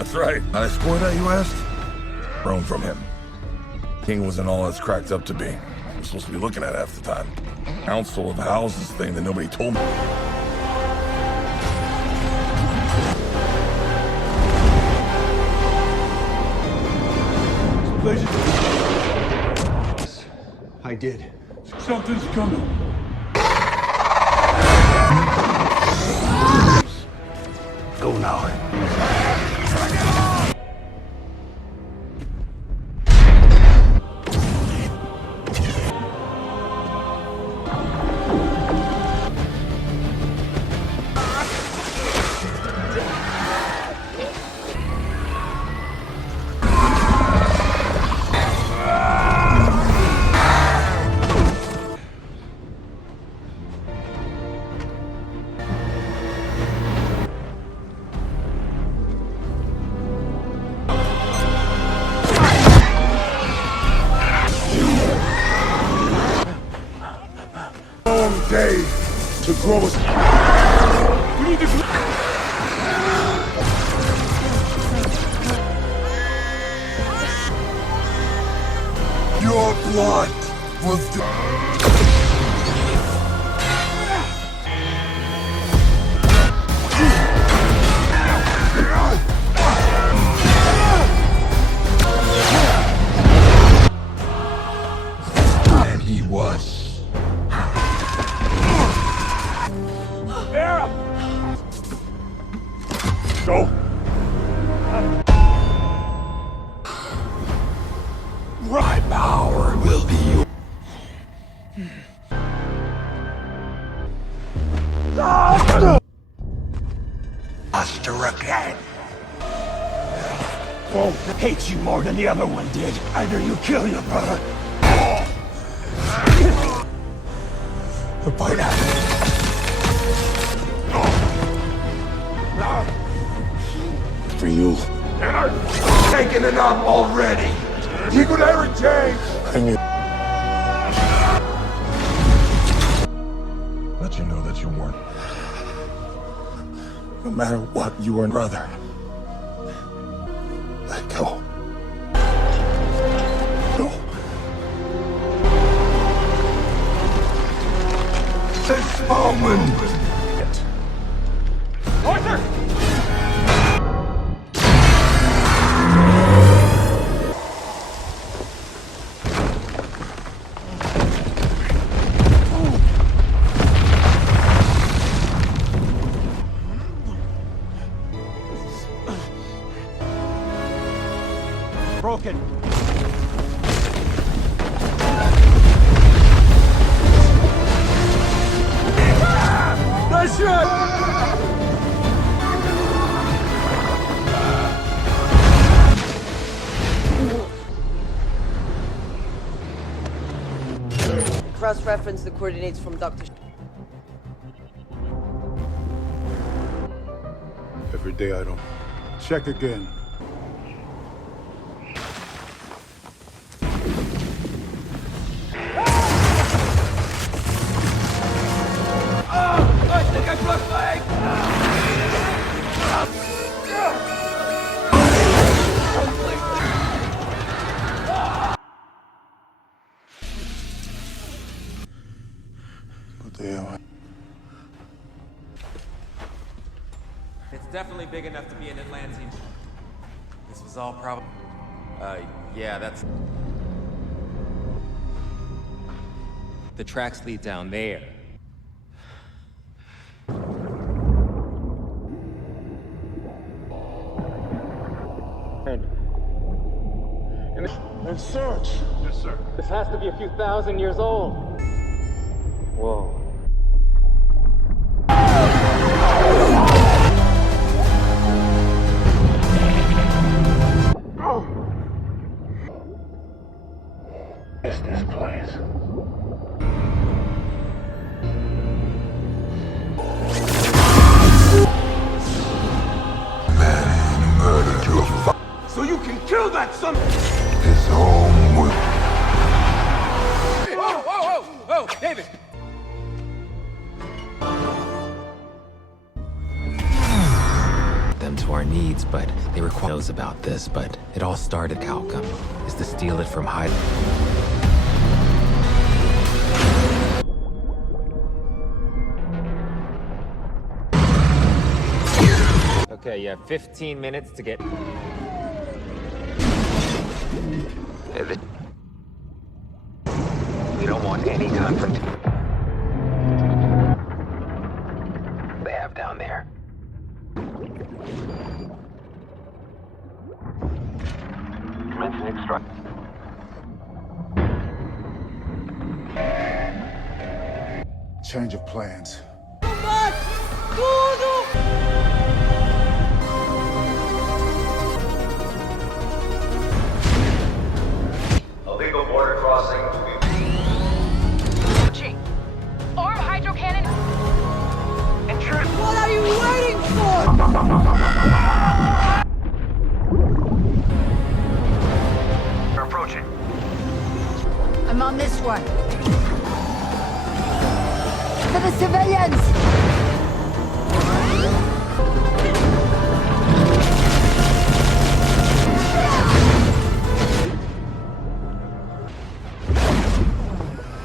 That's right. How'd I score that, you asked? Grown from him. King wasn't all it's cracked up to be. I'm supposed to be looking at half the time. Council of Houses thing that nobody told me. I did. Something's coming. Go now. Day to grow us. We need to. Your blood was. And he was. Go. My power will be yours. Master again. Won't hate you more than the other one did. Either you kill your brother. The bite out. For you. Taking it up already. You could ever change. I knew. Let you know that you weren't. No matter what, you were a brother. Let go. No. This moment. Arthur! Broken. Nice shot! Cross-reference the coordinates from Dr. Every day I don't. Check again. I think I broke my leg! What the hell? It's definitely big enough to be an Atlantean. This was all probably... yeah, that's... The tracks lead down there. And search. Yes, sir. This has to be a few thousand years old. Whoa. What's this place? Man murdered your father. So you can kill that son! His home will. Whoa, whoa, whoa! Whoa, David! The them to our needs, but they require knows about this, but it all started Calcum, is to steal it from Hyde. Okay, you have 15 minutes to get... We don't want any conflict. They have down there. Commencing extract. Change of plans. Illegal border crossing will be... Orb hydro cannon. Intrude! What are you waiting for? They're approaching. I'm on this one. For the civilians!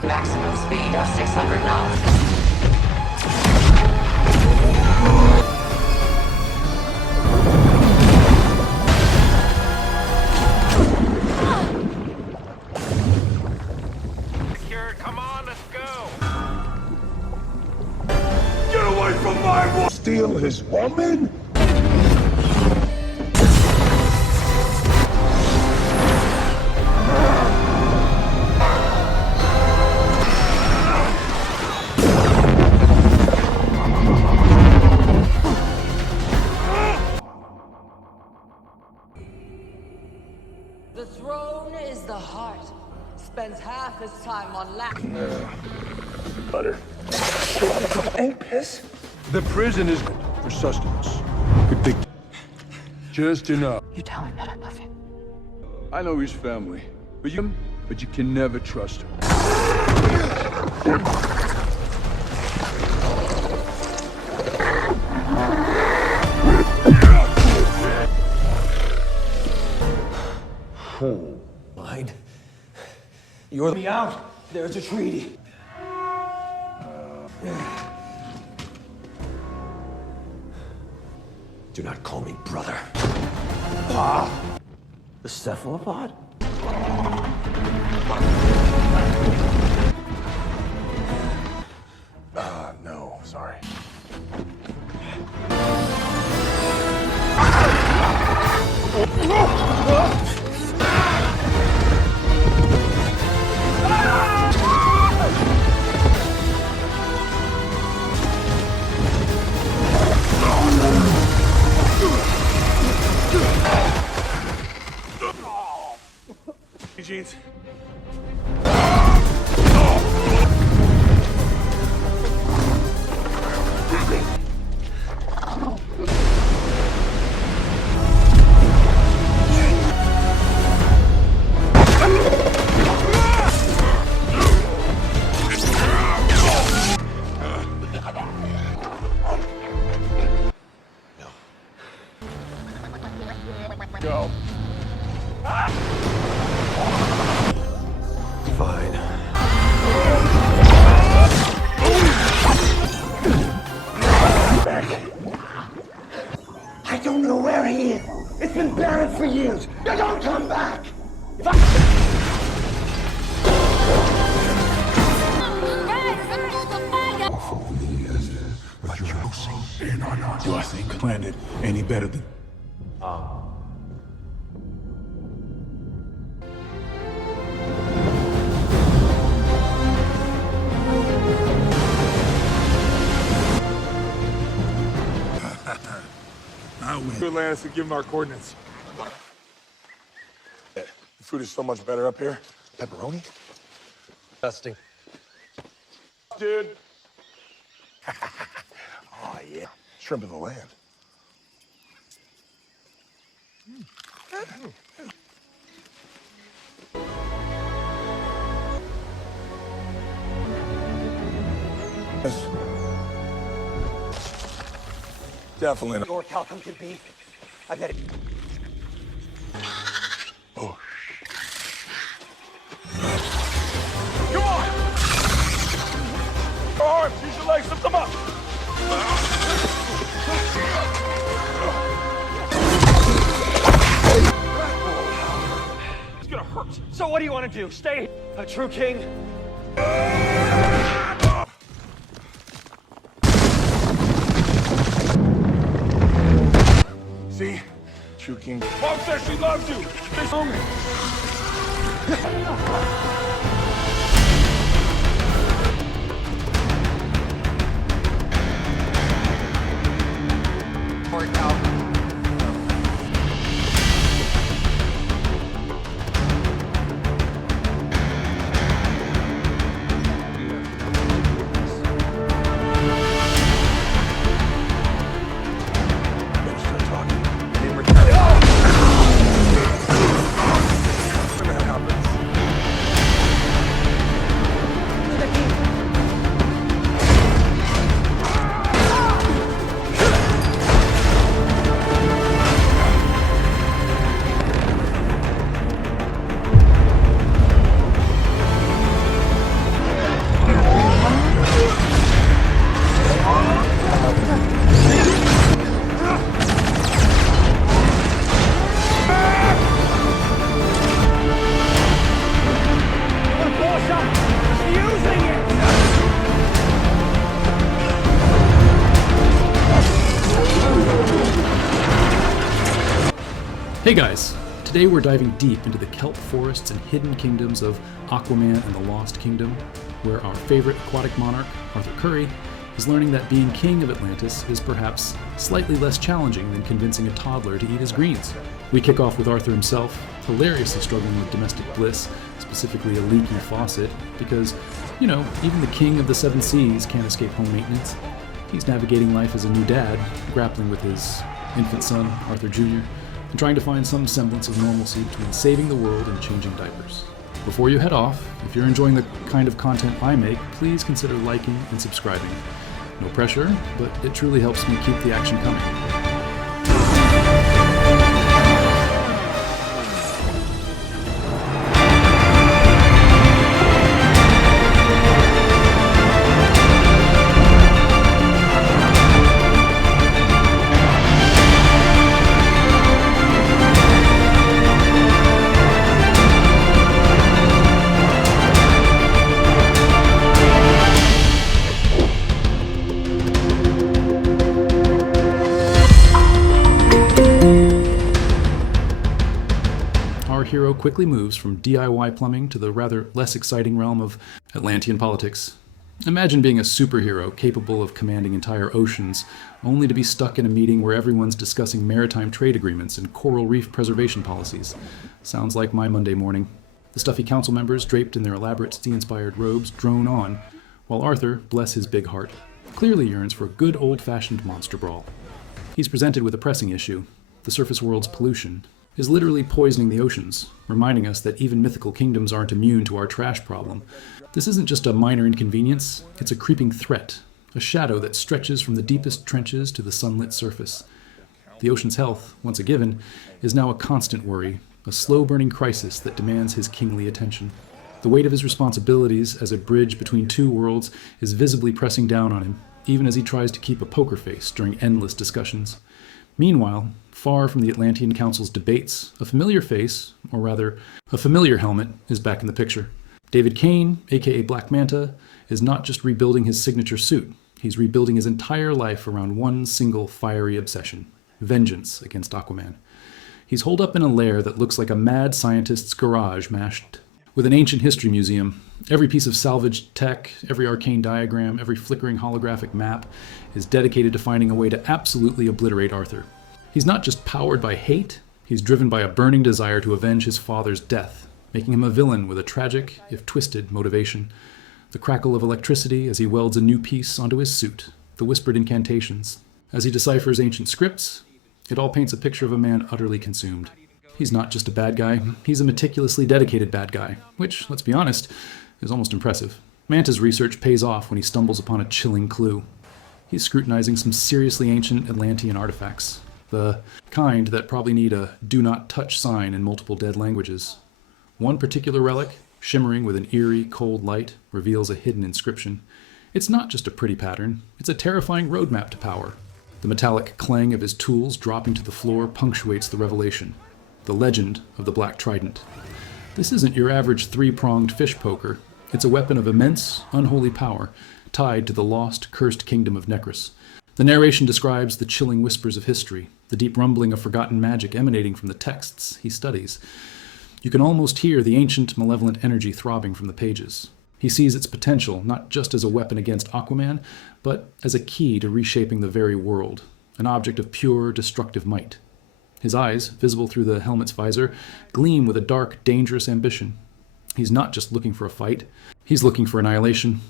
Maximum speed of 600 knots. Secured, come on, let's go! Get away from my woman! Steal his woman? The throne is the heart. Spends half his time on lap. Butter. Ain't piss? The prison is for sustenance. Could pick just enough. You tell him that I love him. I know his family, but you can never trust him. Mind? You're me out. There's a treaty. Do not call me brother. The cephalopod? No, sorry. Jeans. Go. Fine. Back. I don't know where he is. It's been buried for years. Now don't come back. If Do I think planned it any better than... I win. To Atlantis and give him our coordinates. The food is so much better up here. Pepperoni? Testing. Dude. Oh, yeah. Shrimp of the land. Definitely not. Your Calcum could be. I bet it. Oh, Come on! Arms, use your legs, lift them up! It's gonna hurt. So what do you want to do? Stay a true king? see? True King. Mom says she loves you. Stay strong. Work out. Better start talking. In return. When that happens. Hey guys! Today we're diving deep into the kelp forests and hidden kingdoms of Aquaman and the Lost Kingdom, where our favorite aquatic monarch, Arthur Curry, is learning that being King of Atlantis is perhaps slightly less challenging than convincing a toddler to eat his greens. We kick off with Arthur himself, hilariously struggling with domestic bliss, specifically a leaky faucet, because, you know, even the King of the Seven Seas can't escape home maintenance. He's navigating life as a new dad, grappling with his infant son, Arthur Jr., and trying to find some semblance of normalcy between saving the world and changing diapers. Before you head off, if you're enjoying the kind of content I make, please consider liking and subscribing. No pressure, but it truly helps me keep the action coming. Hero quickly moves from DIY plumbing to the rather less exciting realm of Atlantean politics. Imagine being a superhero capable of commanding entire oceans, only to be stuck in a meeting where everyone's discussing maritime trade agreements and coral reef preservation policies. Sounds like my Monday morning. The stuffy council members, draped in their elaborate sea-inspired robes, drone on, while Arthur, bless his big heart, clearly yearns for a good old-fashioned monster brawl. He's presented with a pressing issue. The surface world's pollution is literally poisoning the oceans, reminding us that even mythical kingdoms aren't immune to our trash problem. This isn't just a minor inconvenience, it's a creeping threat, a shadow that stretches from the deepest trenches to the sunlit surface. The ocean's health, once a given, is now a constant worry, a slow-burning crisis that demands his kingly attention. The weight of his responsibilities as a bridge between two worlds is visibly pressing down on him, even as he tries to keep a poker face during endless discussions. Meanwhile, far from the Atlantean Council's debates, a familiar face, or rather, a familiar helmet, is back in the picture. David Kane, aka Black Manta, is not just rebuilding his signature suit, he's rebuilding his entire life around one single fiery obsession: vengeance against Aquaman. He's holed up in a lair that looks like a mad scientist's garage mashed with an ancient history museum. Every piece of salvaged tech, every arcane diagram, every flickering holographic map is dedicated to finding a way to absolutely obliterate Arthur. He's not just powered by hate, he's driven by a burning desire to avenge his father's death, making him a villain with a tragic, if twisted, motivation. The crackle of electricity as he welds a new piece onto his suit, the whispered incantations. As he deciphers ancient scripts, it all paints a picture of a man utterly consumed. He's not just a bad guy, he's a meticulously dedicated bad guy, which, let's be honest, is almost impressive. Manta's research pays off when he stumbles upon a chilling clue. He's scrutinizing some seriously ancient Atlantean artifacts, the kind that probably need a do not touch sign in multiple dead languages. One particular relic, shimmering with an eerie, cold light, reveals a hidden inscription. It's not just a pretty pattern, it's a terrifying roadmap to power. The metallic clang of his tools dropping to the floor punctuates the revelation. The legend of the Black Trident. This isn't your average three-pronged fish poker. It's a weapon of immense, unholy power, tied to the lost, cursed kingdom of Necris. The narration describes the chilling whispers of history, the deep rumbling of forgotten magic emanating from the texts he studies. You can almost hear the ancient, malevolent energy throbbing from the pages. He sees its potential not just as a weapon against Aquaman, but as a key to reshaping the very world, an object of pure, destructive might. His eyes, visible through the helmet's visor, gleam with a dark, dangerous ambition. He's not just looking for a fight, he's looking for annihilation.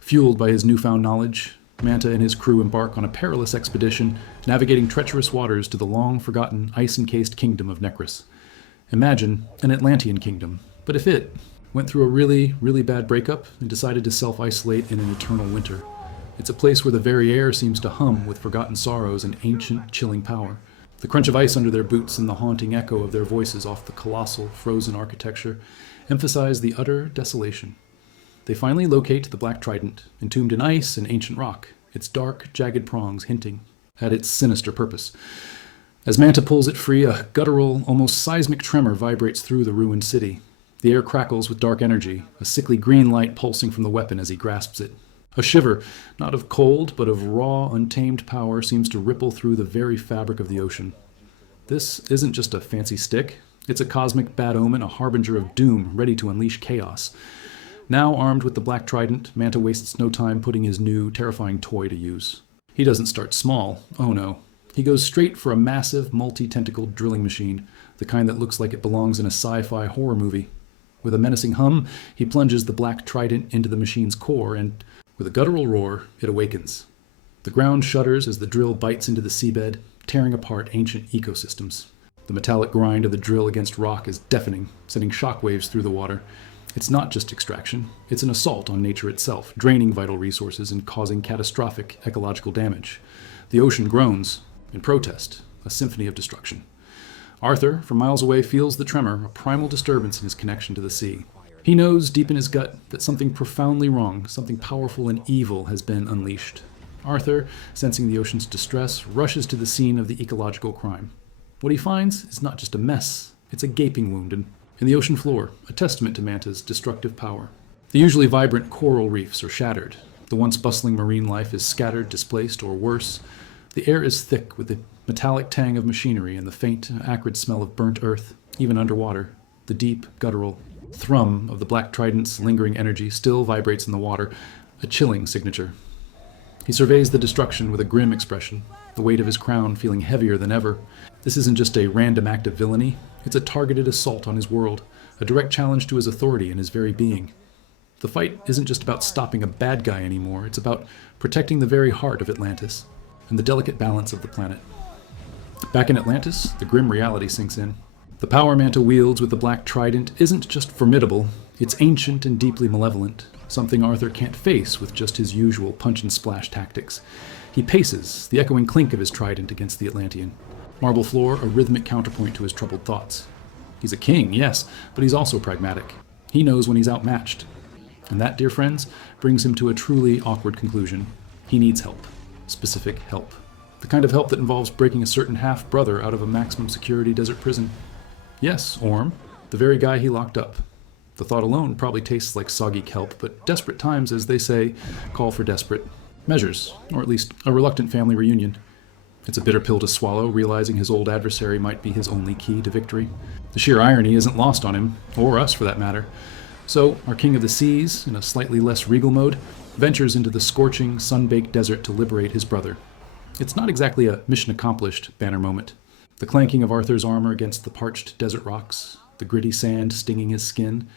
Fueled by his newfound knowledge, Manta and his crew embark on a perilous expedition, navigating treacherous waters to the long-forgotten, ice-encased kingdom of Necris. Imagine an Atlantean kingdom, but if it went through a really, really bad breakup and decided to self-isolate in an eternal winter. It's a place where the very air seems to hum with forgotten sorrows and ancient, chilling power. The crunch of ice under their boots and the haunting echo of their voices off the colossal, frozen architecture emphasize the utter desolation. They finally locate the Black Trident, entombed in ice and ancient rock, its dark, jagged prongs hinting at its sinister purpose. As Manta pulls it free, a guttural, almost seismic tremor vibrates through the ruined city. The air crackles with dark energy, a sickly green light pulsing from the weapon as he grasps it. A shiver, not of cold, but of raw, untamed power, seems to ripple through the very fabric of the ocean. This isn't just a fancy stick. It's a cosmic bad omen, a harbinger of doom, ready to unleash chaos. Now armed with the Black Trident, Manta wastes no time putting his new, terrifying toy to use. He doesn't start small. Oh no. He goes straight for a massive, multi-tentacled drilling machine, the kind that looks like it belongs in a sci-fi horror movie. With a menacing hum, he plunges the Black Trident into the machine's core, and with a guttural roar, it awakens. The ground shudders as the drill bites into the seabed, tearing apart ancient ecosystems. The metallic grind of the drill against rock is deafening, sending shockwaves through the water. It's not just extraction, it's an assault on nature itself, draining vital resources and causing catastrophic ecological damage. The ocean groans, in protest, a symphony of destruction. Arthur, from miles away, feels the tremor, a primal disturbance in his connection to the sea. He knows deep in his gut that something profoundly wrong, something powerful and evil has been unleashed. Arthur, sensing the ocean's distress, rushes to the scene of the ecological crime. What he finds is not just a mess, it's a gaping wound in the ocean floor, a testament to Manta's destructive power. The usually vibrant coral reefs are shattered. The once bustling marine life is scattered, displaced, or worse. The air is thick with the metallic tang of machinery and the faint, acrid smell of burnt earth, even underwater. The deep, guttural thrum of the Black Trident's lingering energy still vibrates in the water, a chilling signature. He surveys the destruction with a grim expression, the weight of his crown feeling heavier than ever. This isn't just a random act of villainy, it's a targeted assault on his world, a direct challenge to his authority and his very being. The fight isn't just about stopping a bad guy anymore, it's about protecting the very heart of Atlantis and the delicate balance of the planet. Back in Atlantis, the grim reality sinks in. The power Manta wields with the Black Trident isn't just formidable, it's ancient and deeply malevolent, something Arthur can't face with just his usual punch-and-splash tactics. He paces, the echoing clink of his trident against the Atlantean. Marble floor, a rhythmic counterpoint to his troubled thoughts. He's a king, yes, but he's also pragmatic. He knows when he's outmatched. And that, dear friends, brings him to a truly awkward conclusion. He needs help. Specific help. The kind of help that involves breaking a certain half-brother out of a maximum security desert prison. Yes, Orm, the very guy he locked up. The thought alone probably tastes like soggy kelp, but desperate times, as they say, call for desperate measures, or at least a reluctant family reunion. It's a bitter pill to swallow, realizing his old adversary might be his only key to victory. The sheer irony isn't lost on him, or us for that matter. So, our King of the Seas, in a slightly less regal mode, ventures into the scorching, sun-baked desert to liberate his brother. It's not exactly a mission accomplished banner moment. The clanking of Arthur's armor against the parched desert rocks, the gritty sand stinging his skin,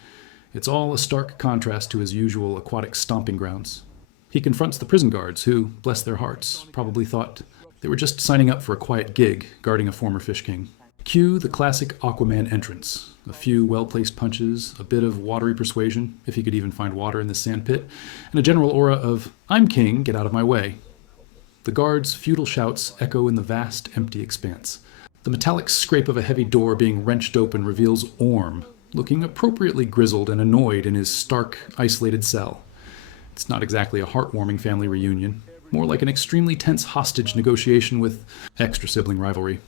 it's all a stark contrast to his usual aquatic stomping grounds. He confronts the prison guards who, bless their hearts, probably thought they were just signing up for a quiet gig guarding a former fish king. Cue the classic Aquaman entrance. A few well-placed punches, a bit of watery persuasion, if he could even find water in this sandpit, and a general aura of, "I'm king, get out of my way." The guards' futile shouts echo in the vast, empty expanse. The metallic scrape of a heavy door being wrenched open reveals Orm, looking appropriately grizzled and annoyed in his stark, isolated cell. It's not exactly a heartwarming family reunion, more like an extremely tense hostage negotiation with extra sibling rivalry.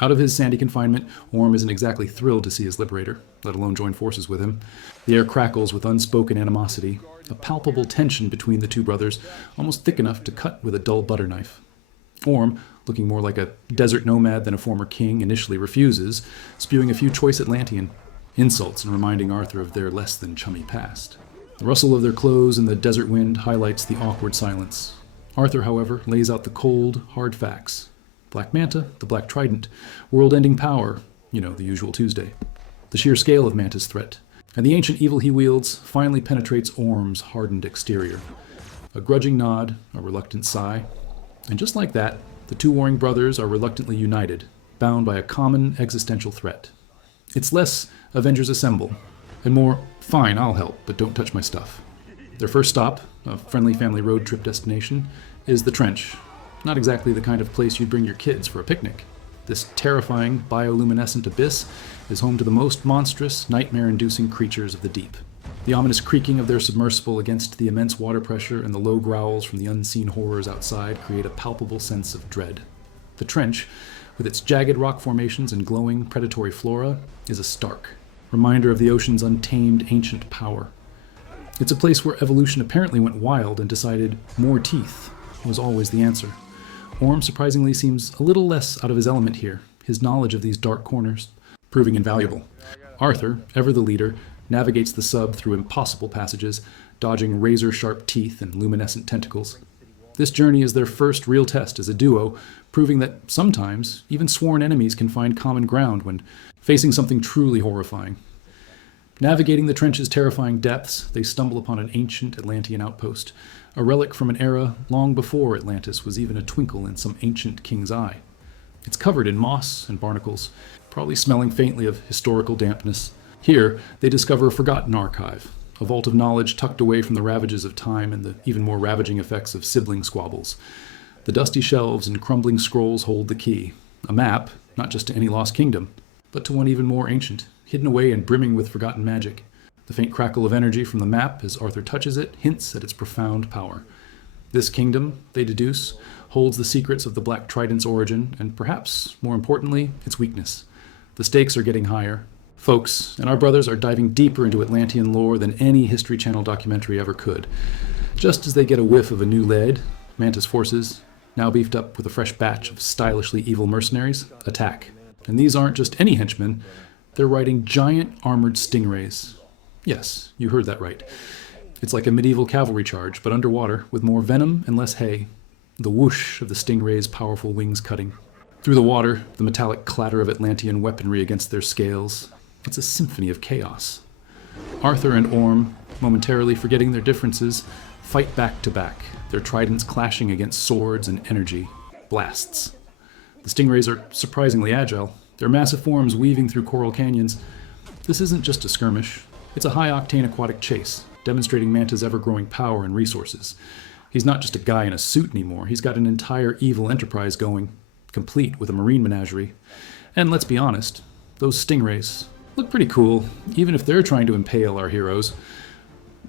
Out of his sandy confinement, Orm isn't exactly thrilled to see his liberator, let alone join forces with him. The air crackles with unspoken animosity, a palpable tension between the two brothers, almost thick enough to cut with a dull butter knife. Orm, looking more like a desert nomad than a former king, initially refuses, spewing a few choice Atlantean insults and reminding Arthur of their less than chummy past. The rustle of their clothes in the desert wind highlights the awkward silence. Arthur, however, lays out the cold, hard facts. Black Manta, the Black Trident, world-ending power, the usual Tuesday. The sheer scale of Manta's threat, and the ancient evil he wields finally penetrates Orm's hardened exterior. A grudging nod, a reluctant sigh, and just like that, the two warring brothers are reluctantly united, bound by a common existential threat. It's less Avengers Assemble, and more, fine, I'll help, but don't touch my stuff. Their first stop, a friendly family road trip destination, is the Trench. Not exactly the kind of place you'd bring your kids for a picnic. This terrifying, bioluminescent abyss is home to the most monstrous, nightmare-inducing creatures of the deep. The ominous creaking of their submersible against the immense water pressure and the low growls from the unseen horrors outside create a palpable sense of dread. The Trench, with its jagged rock formations and glowing, predatory flora, is a stark reminder of the ocean's untamed, ancient power. It's a place where evolution apparently went wild and decided more teeth was always the answer. Orm surprisingly seems a little less out of his element here, his knowledge of these dark corners proving invaluable. Arthur, ever the leader, navigates the sub through impossible passages, dodging razor-sharp teeth and luminescent tentacles. This journey is their first real test as a duo, proving that sometimes even sworn enemies can find common ground when facing something truly horrifying. Navigating the Trench's terrifying depths, they stumble upon an ancient Atlantean outpost, a relic from an era long before Atlantis was even a twinkle in some ancient king's eye. It's covered in moss and barnacles, probably smelling faintly of historical dampness. Here, they discover a forgotten archive, a vault of knowledge tucked away from the ravages of time and the even more ravaging effects of sibling squabbles. The dusty shelves and crumbling scrolls hold the key, a map, not just to any lost kingdom, but to one even more ancient, hidden away and brimming with forgotten magic. The faint crackle of energy from the map as Arthur touches it hints at its profound power. This kingdom, they deduce, holds the secrets of the Black Trident's origin and perhaps, more importantly, its weakness. The stakes are getting higher. Folks and our brothers are diving deeper into Atlantean lore than any History Channel documentary ever could. Just as they get a whiff of a new lead, Manta's forces, now beefed up with a fresh batch of stylishly evil mercenaries, attack. And these aren't just any henchmen, they're riding giant armored stingrays. Yes, you heard that right. It's like a medieval cavalry charge, but underwater, with more venom and less hay. The whoosh of the stingray's powerful wings cutting. Through the water, the metallic clatter of Atlantean weaponry against their scales. It's a symphony of chaos. Arthur and Orm, momentarily forgetting their differences, fight back to back, their tridents clashing against swords and energy, blasts. The stingrays are surprisingly agile, their massive forms weaving through coral canyons. This isn't just a skirmish. It's a high-octane aquatic chase, demonstrating Manta's ever-growing power and resources. He's not just a guy in a suit anymore. He's got an entire evil enterprise going, complete with a marine menagerie. And let's be honest, those stingrays look pretty cool, even if they're trying to impale our heroes.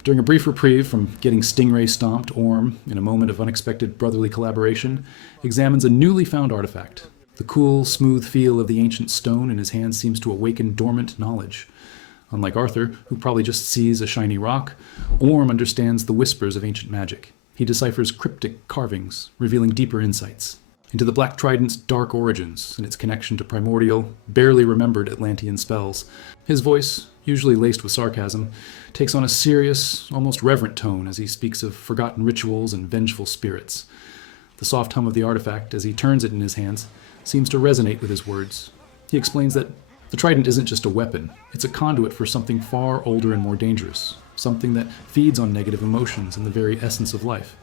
During a brief reprieve from getting stingray stomped, Orm, in a moment of unexpected brotherly collaboration, examines a newly found artifact. The cool, smooth feel of the ancient stone in his hand seems to awaken dormant knowledge. Unlike Arthur, who probably just sees a shiny rock, Orm understands the whispers of ancient magic. He deciphers cryptic carvings, revealing deeper insights into the Black Trident's dark origins and its connection to primordial, barely remembered Atlantean spells. His voice, usually laced with sarcasm, takes on a serious, almost reverent tone as he speaks of forgotten rituals and vengeful spirits. The soft hum of the artifact, as he turns it in his hands, seems to resonate with his words. He explains that the trident isn't just a weapon, it's a conduit for something far older and more dangerous, something that feeds on negative emotions and the very essence of life.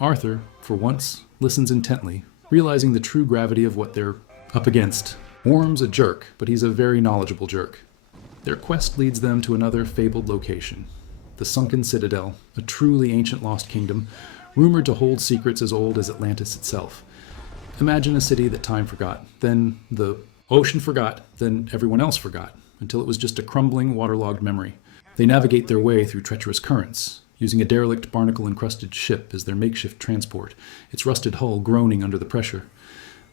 Arthur, for once, listens intently, realizing the true gravity of what they're up against. Orm's a jerk, but he's a very knowledgeable jerk. Their quest leads them to another fabled location, the sunken citadel, a truly ancient lost kingdom, rumored to hold secrets as old as Atlantis itself. Imagine a city that time forgot, then the ocean forgot, then everyone else forgot, until it was just a crumbling, waterlogged memory. They navigate their way through treacherous currents, using a derelict barnacle-encrusted ship as their makeshift transport, its rusted hull groaning under the pressure.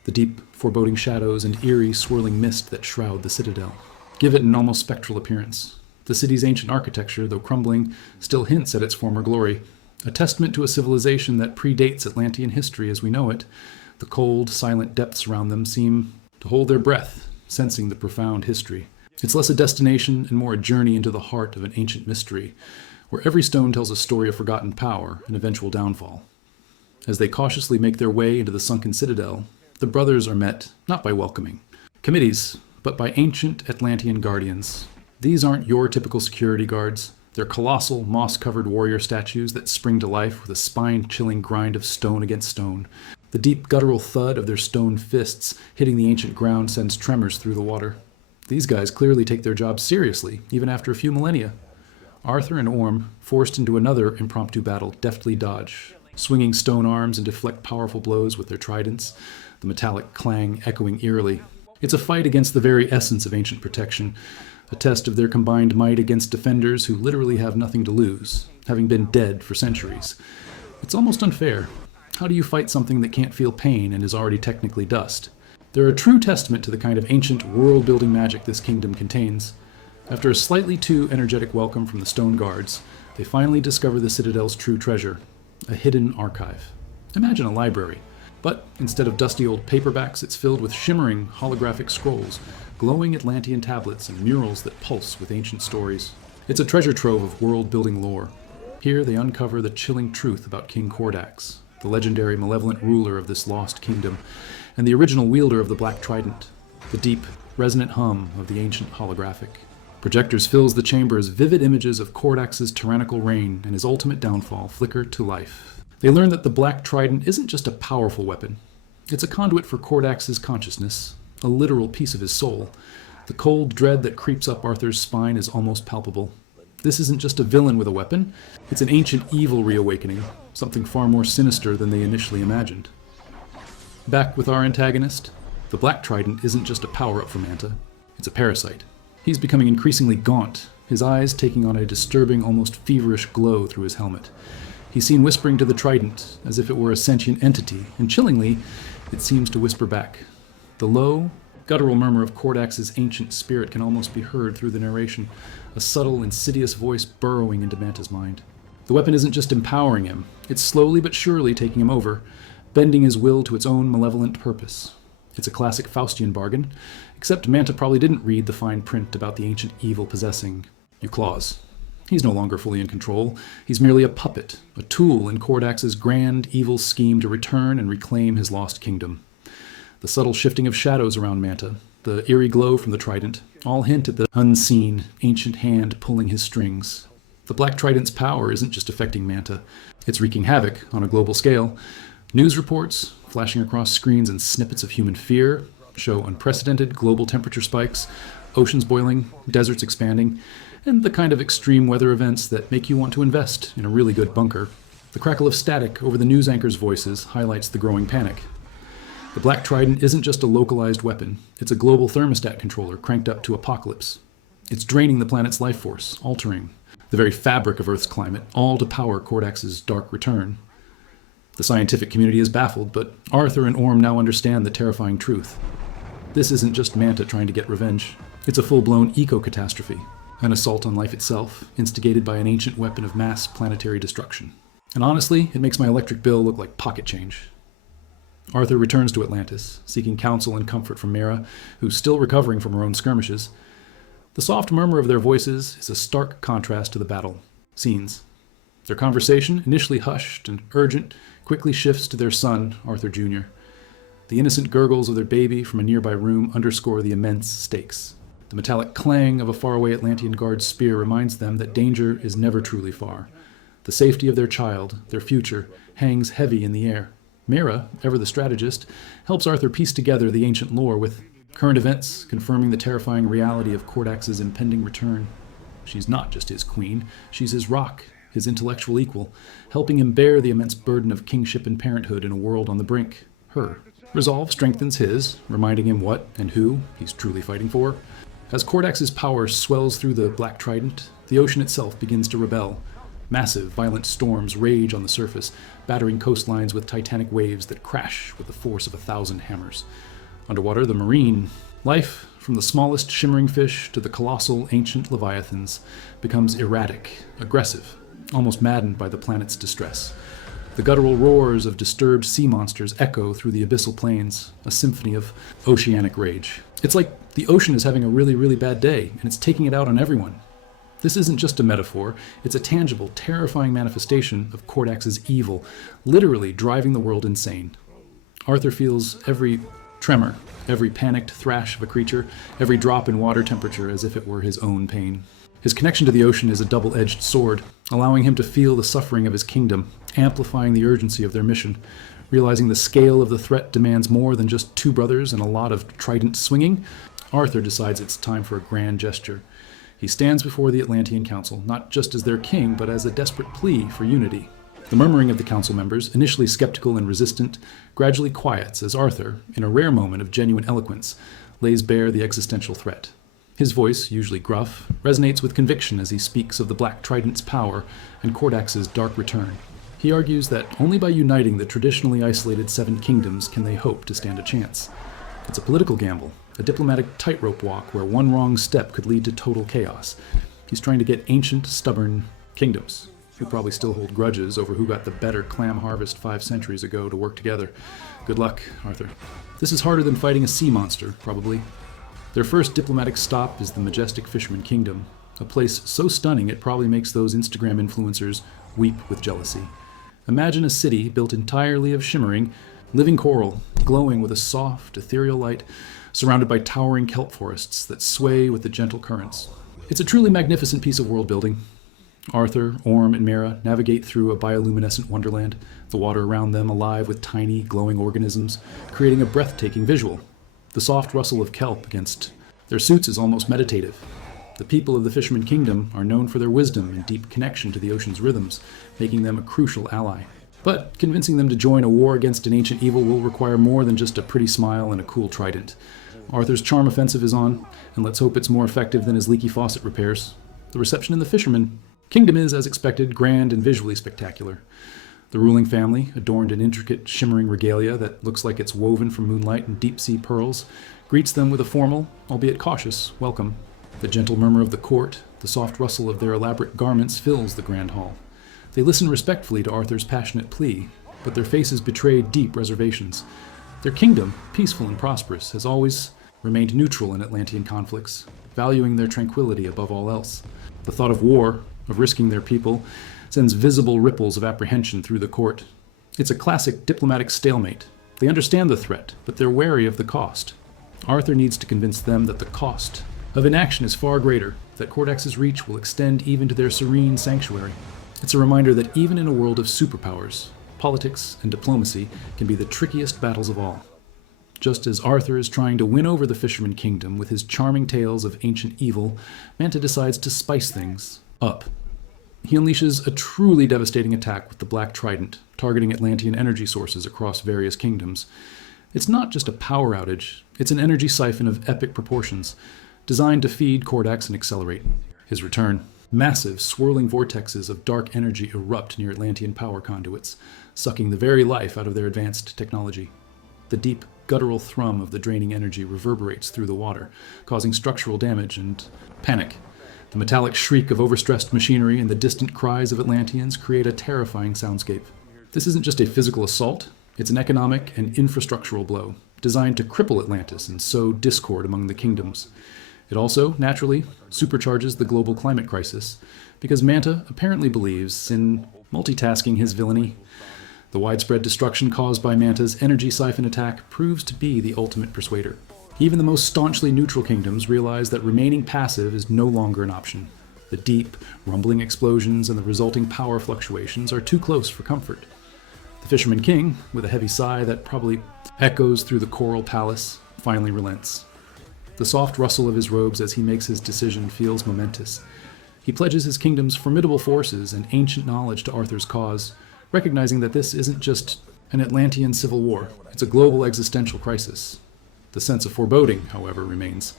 The deep, foreboding shadows and eerie, swirling mist that shroud the citadel give it an almost spectral appearance. The city's ancient architecture, though crumbling, still hints at its former glory, a testament to a civilization that predates Atlantean history as we know it. The cold, silent depths around them seem to hold their breath, sensing the profound history. It's less a destination and more a journey into the heart of an ancient mystery, where every stone tells a story of forgotten power and eventual downfall. As they cautiously make their way into the sunken citadel, the brothers are met not by welcoming committees, but by ancient Atlantean guardians. These aren't your typical security guards. They're colossal, moss-covered warrior statues that spring to life with a spine-chilling grind of stone against stone. The deep guttural thud of their stone fists hitting the ancient ground sends tremors through the water. These guys clearly take their job seriously, even after a few millennia. Arthur and Orm, forced into another impromptu battle, deftly dodge, swinging stone arms and deflect powerful blows with their tridents, the metallic clang echoing eerily. It's a fight against the very essence of ancient protection, a test of their combined might against defenders who literally have nothing to lose, having been dead for centuries. It's almost unfair. How do you fight something that can't feel pain and is already technically dust? They're a true testament to the kind of ancient world-building magic this kingdom contains. After a slightly too energetic welcome from the stone guards, they finally discover the Citadel's true treasure, a hidden archive. Imagine a library, but instead of dusty old paperbacks, it's filled with shimmering holographic scrolls, glowing Atlantean tablets, and murals that pulse with ancient stories. It's a treasure trove of world-building lore. Here they uncover the chilling truth about King Kordax, the legendary malevolent ruler of this lost kingdom, and the original wielder of the Black Trident, the deep, resonant hum of the ancient holographic. Projectors fills the chamber as vivid images of Kordax's tyrannical reign and his ultimate downfall flicker to life. They learn that the Black Trident isn't just a powerful weapon. It's a conduit for Kordax's consciousness, a literal piece of his soul. The cold dread that creeps up Arthur's spine is almost palpable. This isn't just a villain with a weapon, it's an ancient evil reawakening, something far more sinister than they initially imagined. Back with our antagonist, the Black Trident isn't just a power-up for Manta, it's a parasite. He's becoming increasingly gaunt, his eyes taking on a disturbing, almost feverish glow through his helmet. He's seen whispering to the Trident, as if it were a sentient entity, and chillingly, it seems to whisper back. The low, guttural murmur of Kordax's ancient spirit can almost be heard through the narration, a subtle, insidious voice burrowing into Manta's mind. The weapon isn't just empowering him, it's slowly but surely taking him over, bending his will to its own malevolent purpose. It's a classic Faustian bargain, except Manta probably didn't read the fine print about the ancient evil possessing Euclaws. He's no longer fully in control. He's merely a puppet, a tool in Kordax's grand, evil scheme to return and reclaim his lost kingdom. The subtle shifting of shadows around Manta, the eerie glow from the Trident, all hint at the unseen, ancient hand pulling his strings. The Black Trident's power isn't just affecting Manta. It's wreaking havoc on a global scale. News reports, flashing across screens and snippets of human fear, show unprecedented global temperature spikes, oceans boiling, deserts expanding, and the kind of extreme weather events that make you want to invest in a really good bunker. The crackle of static over the news anchors' voices highlights the growing panic. The Black Trident isn't just a localized weapon, it's a global thermostat controller cranked up to apocalypse. It's draining the planet's life force, altering the very fabric of Earth's climate, all to power Kordax's dark return. The scientific community is baffled, but Arthur and Orm now understand the terrifying truth. This isn't just Manta trying to get revenge. It's a full-blown eco-catastrophe, an assault on life itself, instigated by an ancient weapon of mass planetary destruction. And honestly, it makes my electric bill look like pocket change. Arthur returns to Atlantis, seeking counsel and comfort from Mera, who's still recovering from her own skirmishes. The soft murmur of their voices is a stark contrast to the battle scenes. Their conversation, initially hushed and urgent, quickly shifts to their son, Arthur Jr. The innocent gurgles of their baby from a nearby room underscore the immense stakes. The metallic clang of a faraway Atlantean guard's spear reminds them that danger is never truly far. The safety of their child, their future, hangs heavy in the air. Mera, ever the strategist, helps Arthur piece together the ancient lore with current events confirming the terrifying reality of Kordax's impending return. She's not just his queen, she's his rock, his intellectual equal, helping him bear the immense burden of kingship and parenthood in a world on the brink. Her resolve strengthens his, reminding him what and who he's truly fighting for. As Kordax's power swells through the Black Trident, the ocean itself begins to rebel. Massive, violent storms rage on the surface, battering coastlines with titanic waves that crash with the force of 1,000 hammers. Underwater, the marine life, from the smallest shimmering fish to the colossal ancient leviathans, becomes erratic, aggressive, almost maddened by the planet's distress. The guttural roars of disturbed sea monsters echo through the abyssal plains, a symphony of oceanic rage. It's like the ocean is having a really, really bad day, and it's taking it out on everyone. This isn't just a metaphor, it's a tangible, terrifying manifestation of Kordax's evil, literally driving the world insane. Arthur feels every tremor, every panicked thrash of a creature, every drop in water temperature as if it were his own pain. His connection to the ocean is a double-edged sword, allowing him to feel the suffering of his kingdom, amplifying the urgency of their mission. Realizing the scale of the threat demands more than just two brothers and a lot of trident swinging, Arthur decides it's time for a grand gesture. He stands before the Atlantean Council, not just as their king, but as a desperate plea for unity. The murmuring of the council members, initially skeptical and resistant, gradually quiets as Arthur, in a rare moment of genuine eloquence, lays bare the existential threat. His voice, usually gruff, resonates with conviction as he speaks of the Black Trident's power and Kordax's dark return. He argues that only by uniting the traditionally isolated Seven Kingdoms can they hope to stand a chance. It's a political gamble, a diplomatic tightrope walk where one wrong step could lead to total chaos. He's trying to get ancient, stubborn kingdoms, who probably still hold grudges over who got the better clam harvest 5 centuries ago, to work together. Good luck, Arthur. This is harder than fighting a sea monster, probably. Their first diplomatic stop is the majestic Fisherman Kingdom, a place so stunning it probably makes those Instagram influencers weep with jealousy. Imagine a city built entirely of shimmering, living coral, glowing with a soft, ethereal light, surrounded by towering kelp forests that sway with the gentle currents. It's a truly magnificent piece of world building. Arthur, Orm, and Mera navigate through a bioluminescent wonderland, the water around them alive with tiny, glowing organisms, creating a breathtaking visual. The soft rustle of kelp against their suits is almost meditative. The people of the Fisherman Kingdom are known for their wisdom and deep connection to the ocean's rhythms, making them a crucial ally. But convincing them to join a war against an ancient evil will require more than just a pretty smile and a cool trident. Arthur's charm offensive is on, and let's hope it's more effective than his leaky faucet repairs. The reception in the Fisherman Kingdom is, as expected, grand and visually spectacular. The ruling family, adorned in intricate, shimmering regalia that looks like it's woven from moonlight and deep-sea pearls, greets them with a formal, albeit cautious, welcome. The gentle murmur of the court, the soft rustle of their elaborate garments fills the grand hall. They listen respectfully to Arthur's passionate plea, but their faces betray deep reservations. Their kingdom, peaceful and prosperous, has always remained neutral in Atlantean conflicts, valuing their tranquility above all else. The thought of war, of risking their people, sends visible ripples of apprehension through the court. It's a classic diplomatic stalemate. They understand the threat, but they're wary of the cost. Arthur needs to convince them that the cost of inaction is far greater, that Kordax's reach will extend even to their serene sanctuary. It's a reminder that even in a world of superpowers, politics and diplomacy can be the trickiest battles of all. Just as Arthur is trying to win over the Fisherman Kingdom with his charming tales of ancient evil, Manta decides to spice things up. He unleashes a truly devastating attack with the Black Trident, targeting Atlantean energy sources across various kingdoms. It's not just a power outage, it's an energy siphon of epic proportions, designed to feed Kordax and accelerate his return. Massive, swirling vortexes of dark energy erupt near Atlantean power conduits, sucking the very life out of their advanced technology. The deep, guttural thrum of the draining energy reverberates through the water, causing structural damage and panic. The metallic shriek of overstressed machinery and the distant cries of Atlanteans create a terrifying soundscape. This isn't just a physical assault, it's an economic and infrastructural blow, designed to cripple Atlantis and sow discord among the kingdoms. It also, naturally, supercharges the global climate crisis, because Manta apparently believes in multitasking his villainy. The widespread destruction caused by Manta's energy siphon attack proves to be the ultimate persuader. Even the most staunchly neutral kingdoms realize that remaining passive is no longer an option. The deep, rumbling explosions and the resulting power fluctuations are too close for comfort. The Fisherman King, with a heavy sigh that probably echoes through the coral palace, finally relents. The soft rustle of his robes as he makes his decision feels momentous. He pledges his kingdom's formidable forces and ancient knowledge to Arthur's cause, recognizing that this isn't just an Atlantean civil war, it's a global existential crisis. The sense of foreboding, however, remains.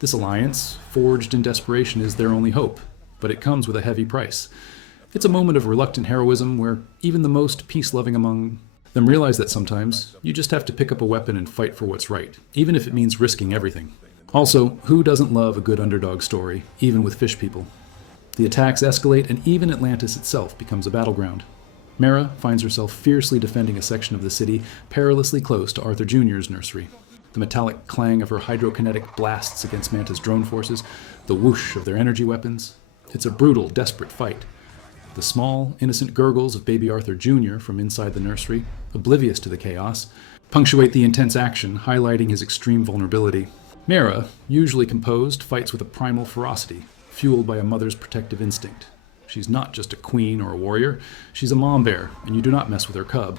This alliance, forged in desperation, is their only hope, but it comes with a heavy price. It's a moment of reluctant heroism where even the most peace-loving among them realize that sometimes you just have to pick up a weapon and fight for what's right, even if it means risking everything. Also, who doesn't love a good underdog story, even with fish people? The attacks escalate, and even Atlantis itself becomes a battleground. Mara finds herself fiercely defending a section of the city perilously close to Arthur Jr.'s nursery. The metallic clang of her hydrokinetic blasts against Manta's drone forces, the whoosh of their energy weapons. It's a brutal, desperate fight. The small, innocent gurgles of baby Arthur Jr. from inside the nursery, oblivious to the chaos, punctuate the intense action, highlighting his extreme vulnerability. Mara, usually composed, fights with a primal ferocity, fueled by a mother's protective instinct. She's not just a queen or a warrior, she's a mom bear, and you do not mess with her cub.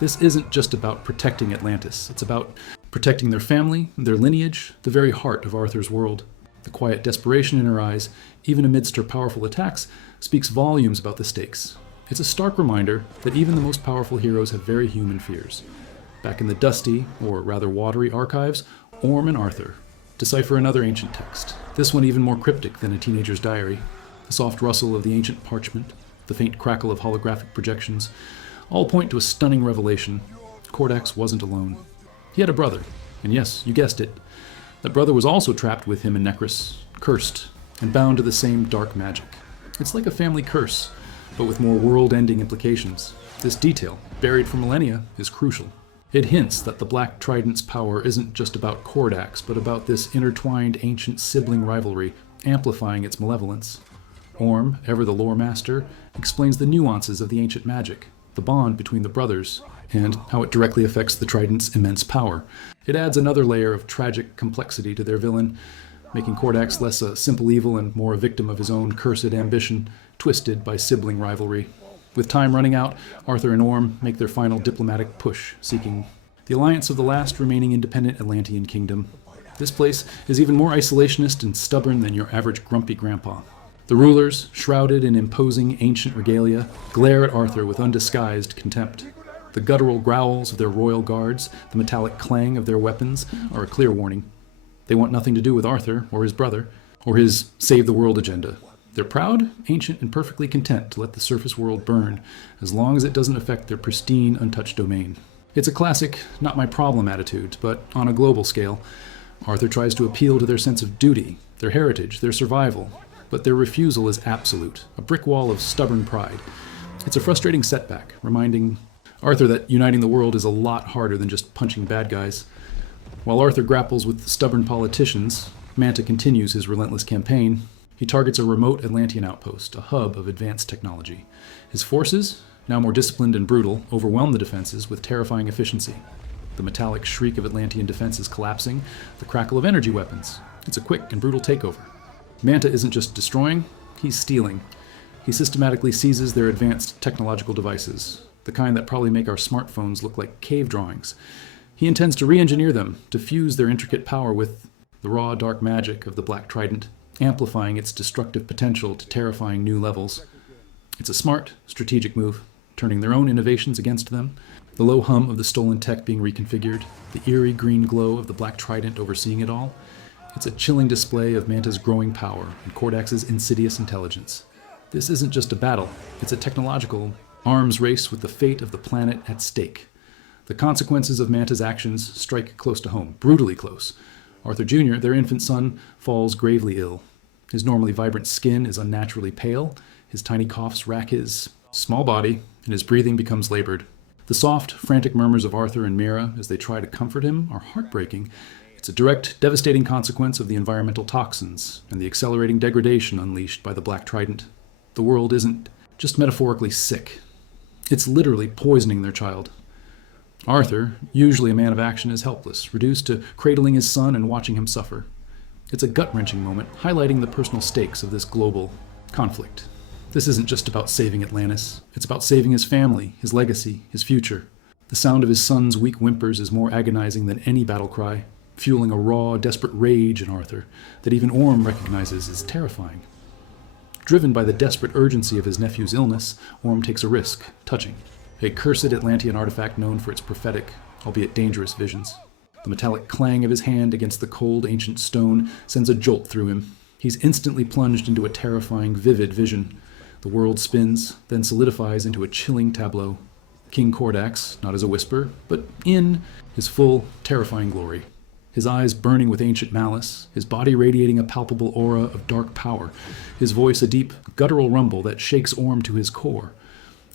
This isn't just about protecting Atlantis, it's about protecting their family, their lineage, the very heart of Arthur's world. The quiet desperation in her eyes, even amidst her powerful attacks, speaks volumes about the stakes. It's a stark reminder that even the most powerful heroes have very human fears. Back in the dusty, or rather watery archives, Orm and Arthur decipher another ancient text, this one even more cryptic than a teenager's diary. The soft rustle of the ancient parchment, the faint crackle of holographic projections, all point to a stunning revelation. Kordax wasn't alone. He had a brother, and yes, you guessed it, that brother was also trapped with him in Necris, cursed, and bound to the same dark magic. It's like a family curse, but with more world-ending implications. This detail, buried for millennia, is crucial. It hints that the Black Trident's power isn't just about Kordax, but about this intertwined ancient sibling rivalry, amplifying its malevolence. Orm, ever the lore master, explains the nuances of the ancient magic, the bond between the brothers, and how it directly affects the Trident's immense power. It adds another layer of tragic complexity to their villain, making Kordax less a simple evil and more a victim of his own cursed ambition, twisted by sibling rivalry. With time running out, Arthur and Orm make their final diplomatic push, seeking the alliance of the last remaining independent Atlantean kingdom. This place is even more isolationist and stubborn than your average grumpy grandpa. The rulers, shrouded in imposing ancient regalia, glare at Arthur with undisguised contempt. The guttural growls of their royal guards, the metallic clang of their weapons, are a clear warning. They want nothing to do with Arthur or his brother, or his save-the-world agenda. They're proud, ancient, and perfectly content to let the surface world burn, as long as it doesn't affect their pristine, untouched domain. It's a classic, not my problem attitude, but on a global scale, Arthur tries to appeal to their sense of duty, their heritage, their survival, but their refusal is absolute, a brick wall of stubborn pride. It's a frustrating setback, reminding Arthur that uniting the world is a lot harder than just punching bad guys. While Arthur grapples with stubborn politicians, Manta continues his relentless campaign. He targets a remote Atlantean outpost, a hub of advanced technology. His forces, now more disciplined and brutal, overwhelm the defenses with terrifying efficiency. The metallic shriek of Atlantean defenses collapsing, the crackle of energy weapons. It's a quick and brutal takeover. Manta isn't just destroying, he's stealing. He systematically seizes their advanced technological devices, the kind that probably make our smartphones look like cave drawings. He intends to re-engineer them, to fuse their intricate power with the raw dark magic of the Black Trident, amplifying its destructive potential to terrifying new levels. It's a smart, strategic move, turning their own innovations against them, the low hum of the stolen tech being reconfigured, the eerie green glow of the Black Trident overseeing it all. It's a chilling display of Manta's growing power and Kordax's insidious intelligence. This isn't just a battle, it's a technological arms race with the fate of the planet at stake. The consequences of Manta's actions strike close to home, brutally close. Arthur Jr., their infant son, falls gravely ill. His normally vibrant skin is unnaturally pale, his tiny coughs rack his small body, and his breathing becomes labored. The soft, frantic murmurs of Arthur and Mira as they try to comfort him are heartbreaking. It's a direct, devastating consequence of the environmental toxins and the accelerating degradation unleashed by the Black Trident. The world isn't just metaphorically sick. It's literally poisoning their child. Arthur, usually a man of action, is helpless, reduced to cradling his son and watching him suffer. It's a gut-wrenching moment, highlighting the personal stakes of this global conflict. This isn't just about saving Atlantis. It's about saving his family, his legacy, his future. The sound of his son's weak whimpers is more agonizing than any battle cry, fueling a raw, desperate rage in Arthur that even Orm recognizes as terrifying. Driven by the desperate urgency of his nephew's illness, Orm takes a risk, touching a cursed Atlantean artifact known for its prophetic, albeit dangerous visions. The metallic clang of his hand against the cold ancient stone sends a jolt through him. He's instantly plunged into a terrifying, vivid vision. The world spins, then solidifies into a chilling tableau. King Kordax, not as a whisper, but in his full, terrifying glory. His eyes burning with ancient malice, his body radiating a palpable aura of dark power, his voice a deep, guttural rumble that shakes Orm to his core.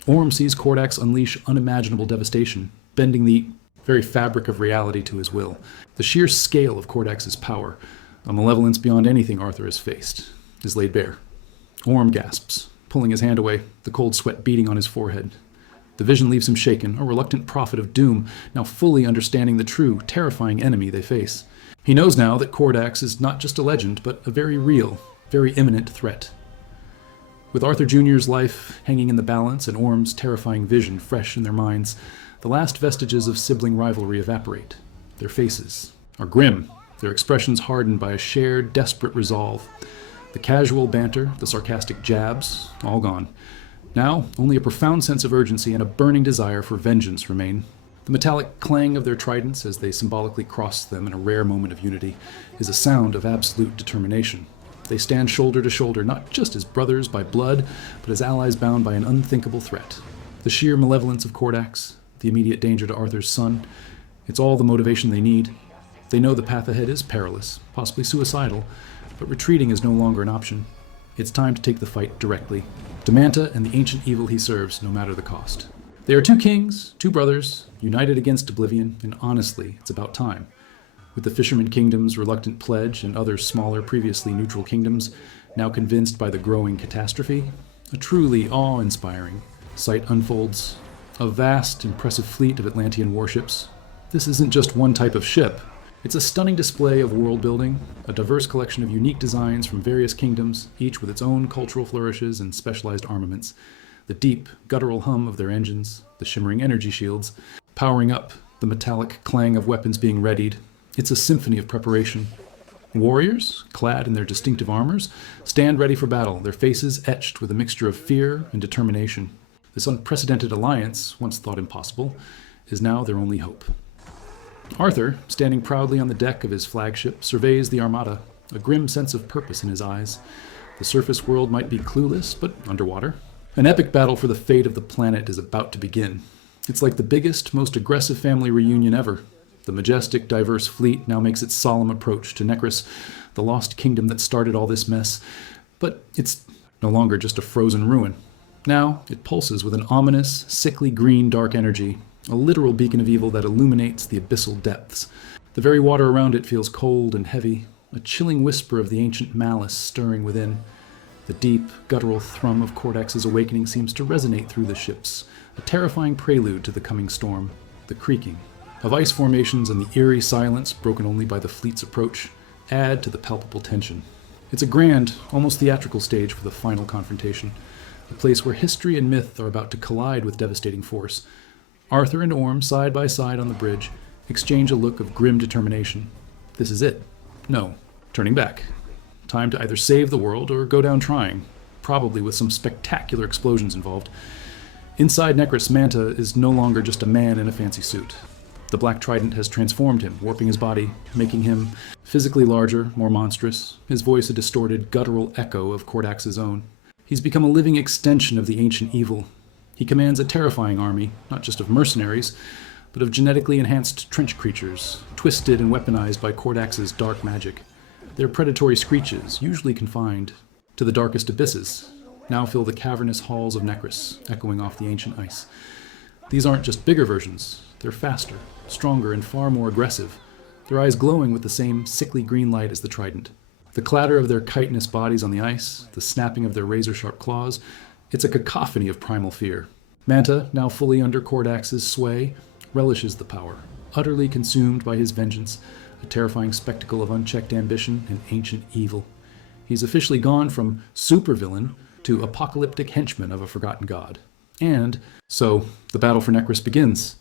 Orm sees Kordax unleash unimaginable devastation, bending the very fabric of reality to his will. The sheer scale of Kordax's power, a malevolence beyond anything Arthur has faced, is laid bare. Orm gasps, pulling his hand away, the cold sweat beating on his forehead. The vision leaves him shaken, a reluctant prophet of doom, now fully understanding the true, terrifying enemy they face. He knows now that Kordax is not just a legend, but a very real, very imminent threat. With Arthur Jr.'s life hanging in the balance and Orm's terrifying vision fresh in their minds, the last vestiges of sibling rivalry evaporate. Their faces are grim, their expressions hardened by a shared, desperate resolve. The casual banter, the sarcastic jabs, all gone. Now, only a profound sense of urgency and a burning desire for vengeance remain. The metallic clang of their tridents as they symbolically cross them in a rare moment of unity is a sound of absolute determination. They stand shoulder to shoulder, not just as brothers by blood, but as allies bound by an unthinkable threat. The sheer malevolence of Kordax, the immediate danger to Arthur's son, it's all the motivation they need. They know the path ahead is perilous, possibly suicidal, but retreating is no longer an option. It's time to take the fight directly to Manta and the ancient evil he serves, no matter the cost. They are two kings, two brothers, united against oblivion, and honestly, it's about time. With the Fisherman Kingdom's reluctant pledge and other smaller, previously neutral kingdoms now convinced by the growing catastrophe, a truly awe-inspiring sight unfolds. A vast, impressive fleet of Atlantean warships. This isn't just one type of ship. It's a stunning display of world building, a diverse collection of unique designs from various kingdoms, each with its own cultural flourishes and specialized armaments. The deep, guttural hum of their engines, the shimmering energy shields, powering up, the metallic clang of weapons being readied. It's a symphony of preparation. Warriors, clad in their distinctive armors, stand ready for battle, their faces etched with a mixture of fear and determination. This unprecedented alliance, once thought impossible, is now their only hope. Arthur, standing proudly on the deck of his flagship, surveys the armada, a grim sense of purpose in his eyes. The surface world might be clueless, but underwater. An epic battle for the fate of the planet is about to begin. It's like the biggest, most aggressive family reunion ever. The majestic, diverse fleet now makes its solemn approach to Necris, the lost kingdom that started all this mess. But it's no longer just a frozen ruin. Now, it pulses with an ominous, sickly green dark energy, a literal beacon of evil that illuminates the abyssal depths. The very water around it feels cold and heavy, a chilling whisper of the ancient malice stirring within. The deep, guttural thrum of Kordax's awakening seems to resonate through the ships, a terrifying prelude to the coming storm. The creaking of ice formations and the eerie silence, broken only by the fleet's approach, add to the palpable tension. It's a grand, almost theatrical stage for the final confrontation, a place where history and myth are about to collide with devastating force. Arthur and Orm, side by side on the bridge, exchange a look of grim determination. This is it. No, turning back. Time to either save the world or go down trying, probably with some spectacular explosions involved. Inside Necris, Manta is no longer just a man in a fancy suit. The Black Trident has transformed him, warping his body, making him physically larger, more monstrous, his voice a distorted, guttural echo of Kordax's own. He's become a living extension of the ancient evil. He commands a terrifying army, not just of mercenaries, but of genetically enhanced trench creatures, twisted and weaponized by Kordax's dark magic. Their predatory screeches, usually confined to the darkest abysses, now fill the cavernous halls of Necris, echoing off the ancient ice. These aren't just bigger versions. They're faster, stronger, and far more aggressive, their eyes glowing with the same sickly green light as the Trident. The clatter of their chitinous bodies on the ice, the snapping of their razor-sharp claws, it's a cacophony of primal fear. Manta, now fully under Kordax's sway, relishes the power, utterly consumed by his vengeance, a terrifying spectacle of unchecked ambition and ancient evil. He's officially gone from supervillain to apocalyptic henchman of a forgotten god. And so, the battle for Necris begins.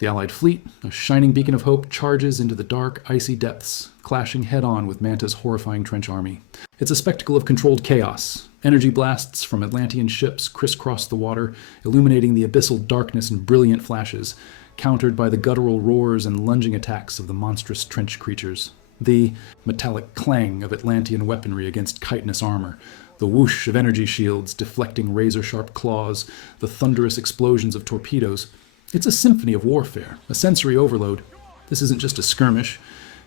The Allied fleet, a shining beacon of hope, charges into the dark, icy depths, clashing head-on with Manta's horrifying trench army. It's a spectacle of controlled chaos. Energy blasts from Atlantean ships crisscross the water, illuminating the abyssal darkness in brilliant flashes, countered by the guttural roars and lunging attacks of the monstrous trench creatures. The metallic clang of Atlantean weaponry against chitinous armor, the whoosh of energy shields deflecting razor-sharp claws, the thunderous explosions of torpedoes. It's a symphony of warfare, a sensory overload. This isn't just a skirmish.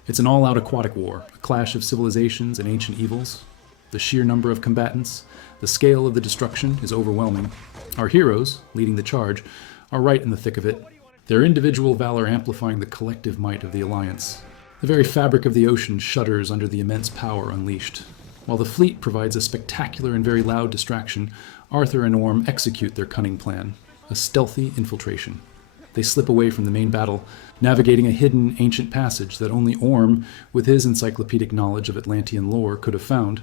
It's an all-out aquatic war, a clash of civilizations and ancient evils. The sheer number of combatants, the scale of the destruction is overwhelming. Our heroes, leading the charge, are right in the thick of it, their individual valor amplifying the collective might of the Alliance. The very fabric of the ocean shudders under the immense power unleashed. While the fleet provides a spectacular and very loud distraction, Arthur and Orm execute their cunning plan, a stealthy infiltration. They slip away from the main battle, navigating a hidden ancient passage that only Orm, with his encyclopedic knowledge of Atlantean lore, could have found.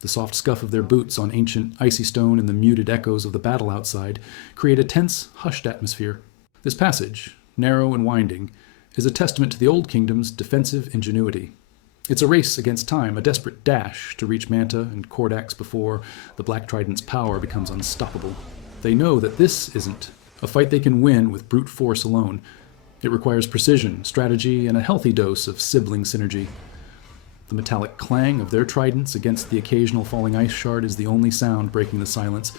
The soft scuff of their boots on ancient icy stone and the muted echoes of the battle outside create a tense, hushed atmosphere. This passage, narrow and winding, is a testament to the Old Kingdom's defensive ingenuity. It's a race against time, a desperate dash to reach Manta and Kordax before the Black Trident's power becomes unstoppable. They know that this isn't a fight they can win with brute force alone. It requires precision, strategy, and a healthy dose of sibling synergy. The metallic clang of their tridents against the occasional falling ice shard is the only sound breaking the silence.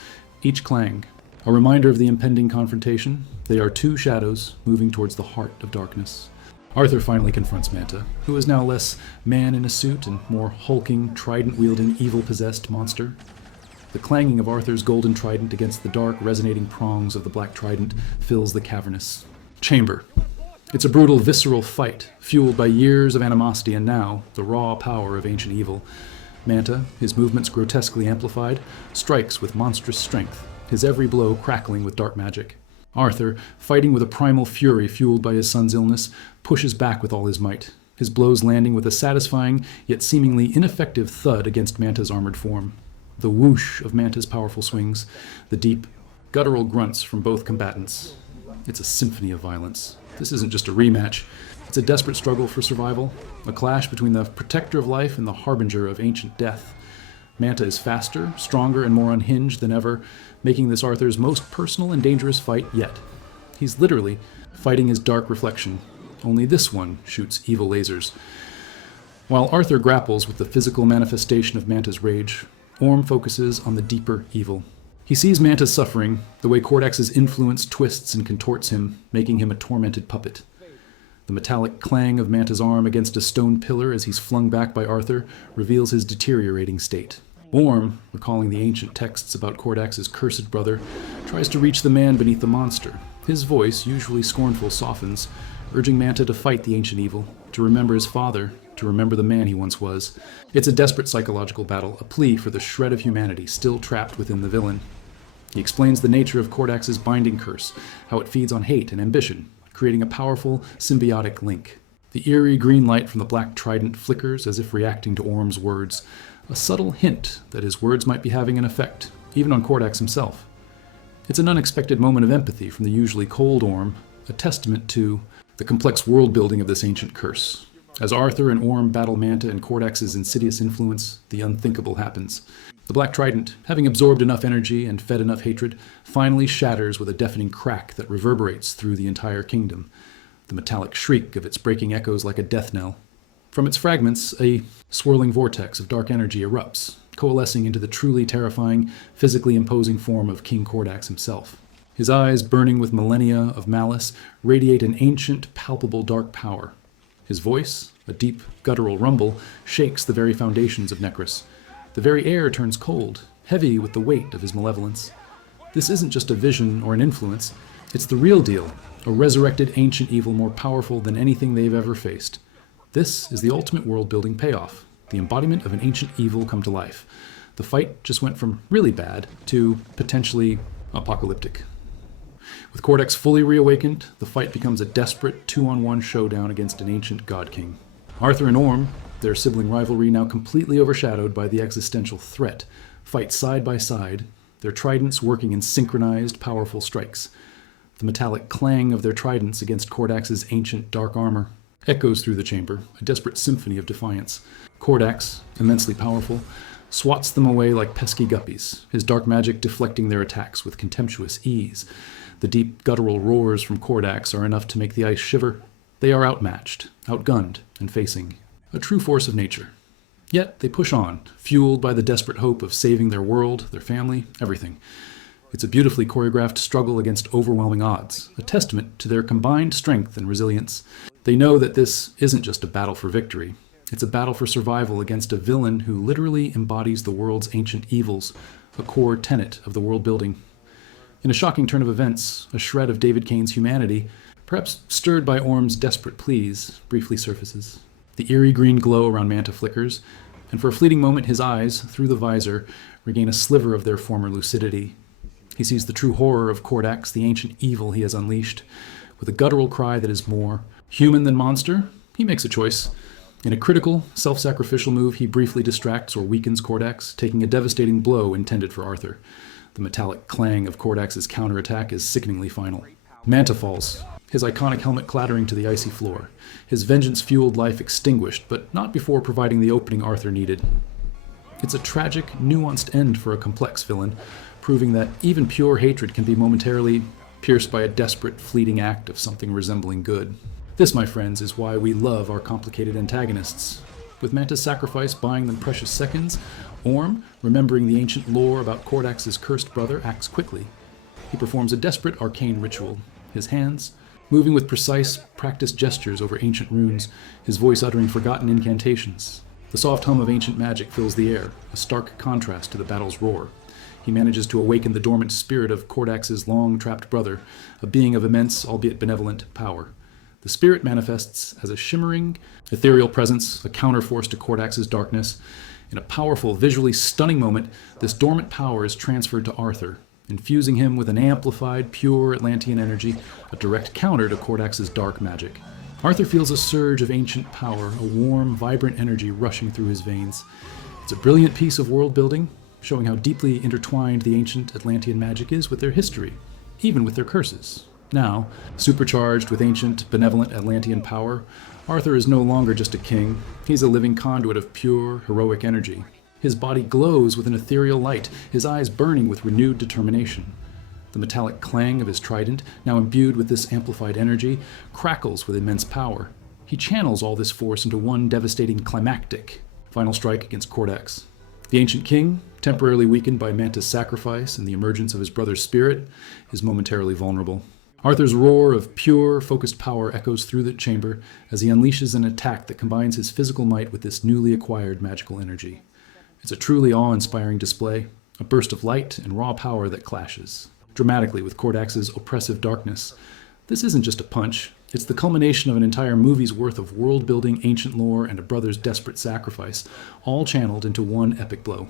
Each clang, a reminder of the impending confrontation. They are two shadows moving towards the heart of darkness. Arthur finally confronts Manta, who is now less man in a suit and more hulking, trident-wielding, evil-possessed monster. The clanging of Arthur's golden trident against the dark, resonating prongs of the Black Trident fills the cavernous chamber. It's a brutal, visceral fight, fueled by years of animosity and now the raw power of ancient evil. Manta, his movements grotesquely amplified, strikes with monstrous strength, his every blow crackling with dark magic. Arthur, fighting with a primal fury fueled by his son's illness, pushes back with all his might, his blows landing with a satisfying yet seemingly ineffective thud against Manta's armored form. The whoosh of Manta's powerful swings, the deep, guttural grunts from both combatants. It's a symphony of violence. This isn't just a rematch. It's a desperate struggle for survival, a clash between the protector of life and the harbinger of ancient death. Manta is faster, stronger, and more unhinged than ever, making this Arthur's most personal and dangerous fight yet. He's literally fighting his dark reflection, only this one shoots evil lasers. While Arthur grapples with the physical manifestation of Manta's rage, Orm focuses on the deeper evil. He sees Manta's suffering, the way Kordax's influence twists and contorts him, making him a tormented puppet. The metallic clang of Manta's arm against a stone pillar as he's flung back by Arthur reveals his deteriorating state. Orm, recalling the ancient texts about Kordax's cursed brother, tries to reach the man beneath the monster. His voice, usually scornful, softens, urging Manta to fight the ancient evil, to remember his father, to remember the man he once was. It's a desperate psychological battle, a plea for the shred of humanity still trapped within the villain. He explains the nature of Kordax's binding curse, how it feeds on hate and ambition, creating a powerful, symbiotic link. The eerie green light from the Black Trident flickers as if reacting to Orm's words, a subtle hint that his words might be having an effect, even on Kordax himself. It's an unexpected moment of empathy from the usually cold Orm, a testament to the complex world-building of this ancient curse. As Arthur and Orm battle Manta and Kordax's insidious influence, the unthinkable happens. The Black Trident, having absorbed enough energy and fed enough hatred, finally shatters with a deafening crack that reverberates through the entire kingdom. The metallic shriek of its breaking echoes like a death knell. From its fragments, a swirling vortex of dark energy erupts, coalescing into the truly terrifying, physically imposing form of King Kordax himself. His eyes, burning with millennia of malice, radiate an ancient, palpable dark power. His voice, a deep, guttural rumble, shakes the very foundations of Necris. The very air turns cold, heavy with the weight of his malevolence. This isn't just a vision or an influence, it's the real deal, a resurrected ancient evil more powerful than anything they've ever faced. This is the ultimate world-building payoff, the embodiment of an ancient evil come to life. The fight just went from really bad to potentially apocalyptic. With Kordax fully reawakened, the fight becomes a desperate 2-on-1 showdown against an ancient god king. Arthur and Orm, their sibling rivalry now completely overshadowed by the existential threat, fight side by side, their tridents working in synchronized, powerful strikes. The metallic clang of their tridents against Kordax's ancient dark armor echoes through the chamber, a desperate symphony of defiance. Kordax, immensely powerful, swats them away like pesky guppies, his dark magic deflecting their attacks with contemptuous ease. The deep guttural roars from Kordax are enough to make the ice shiver. They are outmatched, outgunned, and facing a true force of nature. Yet they push on, fueled by the desperate hope of saving their world, their family, everything. It's a beautifully choreographed struggle against overwhelming odds, a testament to their combined strength and resilience. They know that this isn't just a battle for victory. It's a battle for survival against a villain who literally embodies the world's ancient evils, a core tenet of the world building. In a shocking turn of events, a shred of David Kane's humanity, perhaps stirred by Orm's desperate pleas, briefly surfaces. The eerie green glow around Manta flickers, and for a fleeting moment his eyes, through the visor, regain a sliver of their former lucidity. He sees the true horror of Kordax, the ancient evil he has unleashed. With a guttural cry that is more human than monster, he makes a choice. In a critical, self-sacrificial move, he briefly distracts or weakens Kordax, taking a devastating blow intended for Arthur. The metallic clang of Kordax's counterattack is sickeningly final. Manta falls, his iconic helmet clattering to the icy floor, his vengeance-fueled life extinguished, but not before providing the opening Arthur needed. It's a tragic, nuanced end for a complex villain, proving that even pure hatred can be momentarily pierced by a desperate, fleeting act of something resembling good. This, my friends, is why we love our complicated antagonists. With Manta's sacrifice buying them precious seconds, Orm, remembering the ancient lore about Kordax's cursed brother, acts quickly. He performs a desperate arcane ritual, his hands moving with precise, practiced gestures over ancient runes, his voice uttering forgotten incantations. The soft hum of ancient magic fills the air, a stark contrast to the battle's roar. He manages to awaken the dormant spirit of Kordax's long-trapped brother, a being of immense, albeit benevolent, power. The spirit manifests as a shimmering, ethereal presence, a counterforce to Kordax's darkness. In a powerful, visually stunning moment, this dormant power is transferred to Arthur, infusing him with an amplified, pure Atlantean energy, a direct counter to Kordax's dark magic. Arthur feels a surge of ancient power, a warm, vibrant energy rushing through his veins. It's a brilliant piece of world building, showing how deeply intertwined the ancient Atlantean magic is with their history, even with their curses. Now, supercharged with ancient, benevolent Atlantean power, Arthur is no longer just a king. He's a living conduit of pure, heroic energy. His body glows with an ethereal light, his eyes burning with renewed determination. The metallic clang of his trident, now imbued with this amplified energy, crackles with immense power. He channels all this force into one devastating climactic final strike against Kordax. The ancient king, temporarily weakened by Manta's sacrifice and the emergence of his brother's spirit, is momentarily vulnerable. Arthur's roar of pure, focused power echoes through the chamber as he unleashes an attack that combines his physical might with this newly acquired magical energy. It's a truly awe-inspiring display, a burst of light and raw power that clashes dramatically with Kordax's oppressive darkness. This isn't just a punch, it's the culmination of an entire movie's worth of world-building, ancient lore, and a brother's desperate sacrifice, all channeled into one epic blow.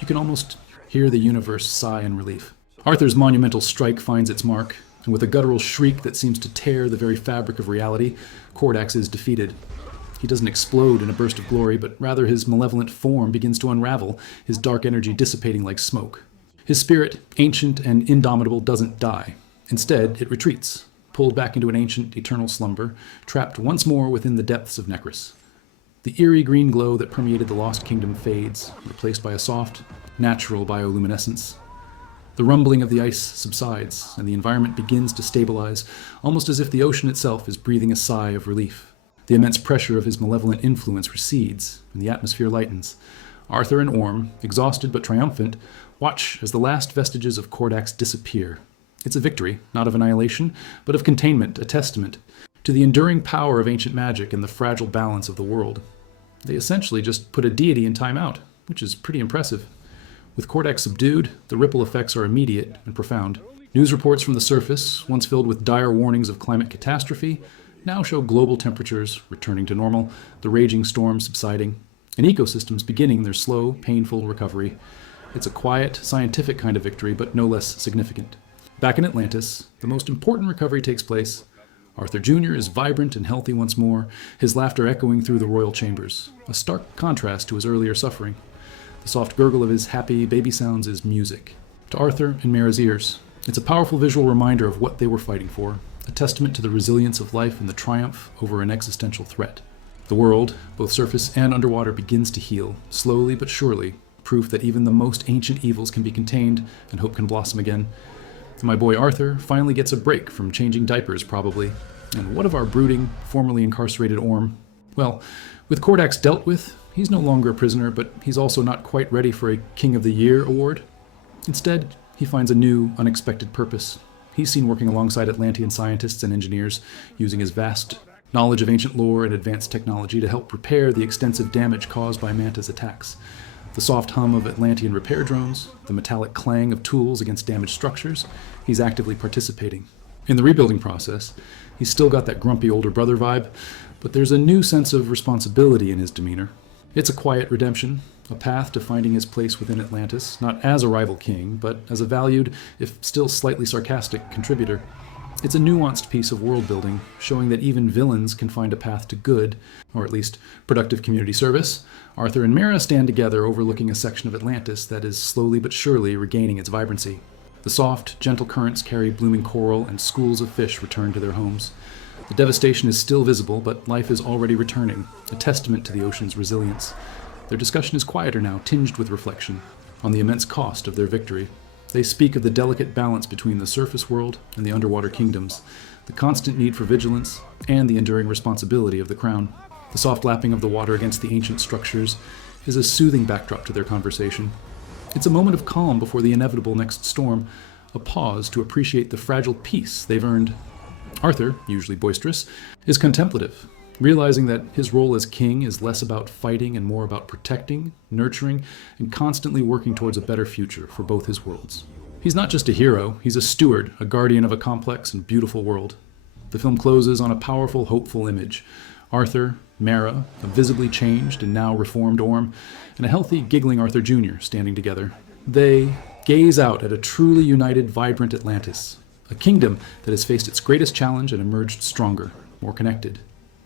You can almost hear the universe sigh in relief. Arthur's monumental strike finds its mark, and with a guttural shriek that seems to tear the very fabric of reality, Kordax is defeated. He doesn't explode in a burst of glory, but rather his malevolent form begins to unravel, his dark energy dissipating like smoke. His spirit, ancient and indomitable, doesn't die. Instead, it retreats, pulled back into an ancient, eternal slumber, trapped once more within the depths of Necris. The eerie green glow that permeated the Lost Kingdom fades, replaced by a soft, natural bioluminescence. The rumbling of the ice subsides, and the environment begins to stabilize, almost as if the ocean itself is breathing a sigh of relief. The immense pressure of his malevolent influence recedes, and the atmosphere lightens. Arthur and Orm, exhausted but triumphant, watch as the last vestiges of Kordax disappear. It's a victory, not of annihilation, but of containment, a testament to the enduring power of ancient magic and the fragile balance of the world. They essentially just put a deity in timeout, which is pretty impressive. With Kordax subdued, the ripple effects are immediate and profound. News reports from the surface, once filled with dire warnings of climate catastrophe, now show global temperatures returning to normal, the raging storms subsiding, and ecosystems beginning their slow, painful recovery. It's a quiet, scientific kind of victory, but no less significant. Back in Atlantis, the most important recovery takes place. Arthur Jr. is vibrant and healthy once more, his laughter echoing through the royal chambers, a stark contrast to his earlier suffering. The soft gurgle of his happy baby sounds is music to Arthur and Mara's ears. It's a powerful visual reminder of what they were fighting for, a testament to the resilience of life and the triumph over an existential threat. The world, both surface and underwater, begins to heal, slowly but surely, proof that even the most ancient evils can be contained and hope can blossom again. And my boy Arthur finally gets a break from changing diapers, probably. And what of our brooding, formerly incarcerated Orm? Well, with Kordax dealt with, he's no longer a prisoner, but he's also not quite ready for a King of the Year award. Instead, he finds a new, unexpected purpose. He's seen working alongside Atlantean scientists and engineers, using his vast knowledge of ancient lore and advanced technology to help repair the extensive damage caused by Manta's attacks. The soft hum of Atlantean repair drones, the metallic clang of tools against damaged structures, he's actively participating. In the rebuilding process, he's still got that grumpy older brother vibe, but there's a new sense of responsibility in his demeanor. It's a quiet redemption, a path to finding his place within Atlantis, not as a rival king, but as a valued, if still slightly sarcastic, contributor. It's a nuanced piece of world building, showing that even villains can find a path to good, or at least productive community service. Arthur and Mera stand together overlooking a section of Atlantis that is slowly but surely regaining its vibrancy. The soft, gentle currents carry blooming coral, and schools of fish return to their homes. The devastation is still visible, but life is already returning, a testament to the ocean's resilience. Their discussion is quieter now, tinged with reflection on the immense cost of their victory. They speak of the delicate balance between the surface world and the underwater kingdoms, the constant need for vigilance, and the enduring responsibility of the crown. The soft lapping of the water against the ancient structures is a soothing backdrop to their conversation. It's a moment of calm before the inevitable next storm, a pause to appreciate the fragile peace they've earned. Arthur, usually boisterous, is contemplative, realizing that his role as king is less about fighting and more about protecting, nurturing, and constantly working towards a better future for both his worlds. He's not just a hero, he's a steward, a guardian of a complex and beautiful world. The film closes on a powerful, hopeful image. Arthur, Mera, a visibly changed and now reformed Orm, and a healthy, giggling Arthur Jr. standing together. They gaze out at a truly united, vibrant Atlantis, a kingdom that has faced its greatest challenge and emerged stronger, more connected.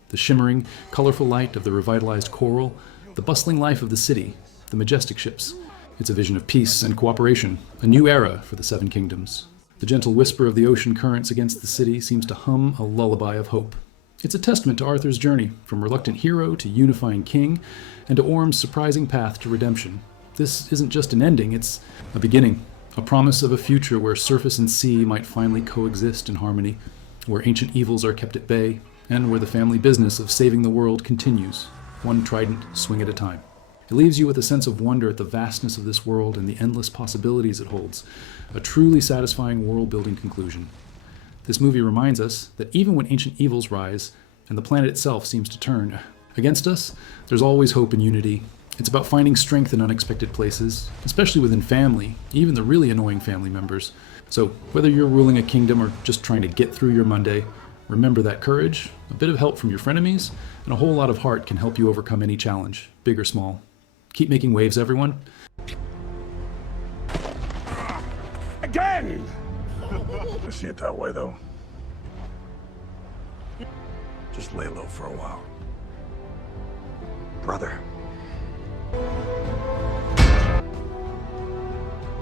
The shimmering, colorful light of the revitalized coral, the bustling life of the city, the majestic ships. It's a vision of peace and cooperation, a new era for the Seven Kingdoms. The gentle whisper of the ocean currents against the city seems to hum a lullaby of hope. It's a testament to Arthur's journey, from reluctant hero to unifying king, and to Orm's surprising path to redemption. This isn't just an ending, it's a beginning, a promise of a future where surface and sea might finally coexist in harmony, where ancient evils are kept at bay, and where the family business of saving the world continues, one trident swing at a time. It leaves you with a sense of wonder at the vastness of this world and the endless possibilities it holds, a truly satisfying world-building conclusion. This movie reminds us that even when ancient evils rise, and the planet itself seems to turn against us, there's always hope and unity. It's about finding strength in unexpected places, especially within family, even the really annoying family members. So, whether you're ruling a kingdom or just trying to get through your Monday, remember that courage, a bit of help from your frenemies, and a whole lot of heart can help you overcome any challenge, big or small. Keep making waves, everyone. Again! I see it that way, though. Just lay low for a while. Brother.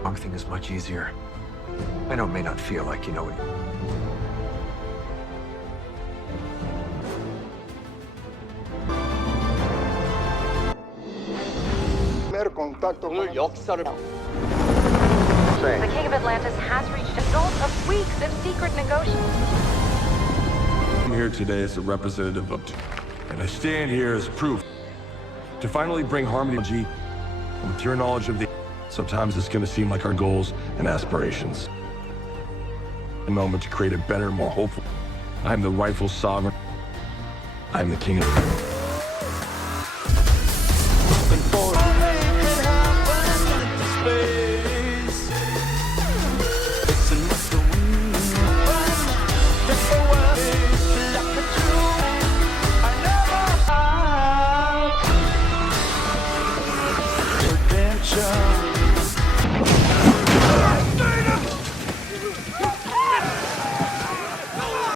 Wrong thing is much easier. I know it may not feel like you know it. The King of Atlantis has reached a result of weeks of secret negotiations. I'm here today as a representative of, and I stand here as proof to finally bring harmony with your knowledge of the. Sometimes it's going to seem like our goals and aspirations. A moment to create a better, more hopeful. I'm the rightful sovereign. I'm the king of.